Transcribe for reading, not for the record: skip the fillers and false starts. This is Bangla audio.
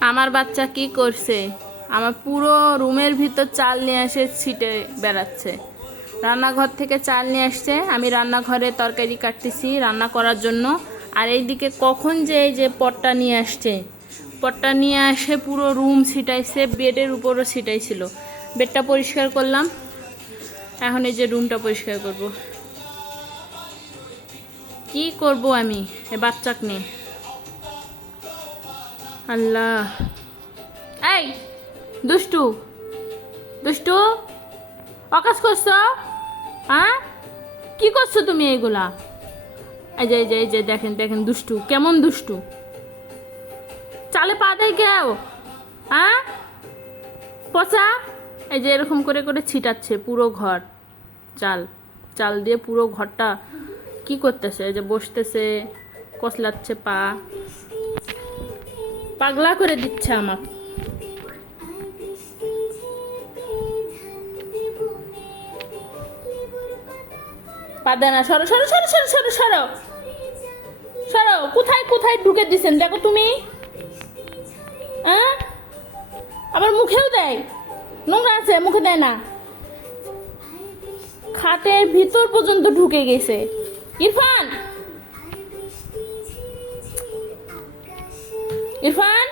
আমার বাচ্চা কি করছে, আমার পুরো রুমের ভিতর চাল নিয়ে এসে ছিটে বেড়াচ্ছে। রান্নাঘর থেকে চাল নিয়ে আসছে, আমি রান্নাঘরে তরকারি কাটতেছি রান্না করার জন্য। আর এইদিকে কখন যে এই যে পটটা নিয়ে আসছে, পটটা নিয়ে আসে পুরো রুম ছিটাইছে, বেডের উপরও ছিটাইছিল। বেডটা পরিষ্কার করলাম, এখন এই যে রুমটা পরিষ্কার করব। কি করব আমি এ বাচ্চাকে নিয়ে? আল্লাহ। এই দুষ্টু, দুষ্টু, অকাজ করছো? হ্যাঁ, কি করছো তুমি এইগুলা? এই যে দেখেন দেখেন, দুষ্টু কেমন দুষ্টু, চালে পা দেয় কেউ? হ্যাঁ, পচা। এই যে এরকম করে করে ছিটাচ্ছে পুরো ঘর, চাল চাল দিয়ে পুরো ঘরটা কি করতেছে। এই যে বসতেছে, কসলাচ্ছে পা, পাগলা করে দিচ্ছে আমাকে। পা দেয় না, সরো সরো সরো সরো সরো সরো সরো। কোথায় কোথায় ঢুকে দিছেন দেখো তুমি? হ্যাঁ, আবার মুখেও দেয়, নোংরা আছে, মুখে দেয় না, খাটের ভিতর পর্যন্ত ঢুকে গেছে। ইরফান, ইরফান,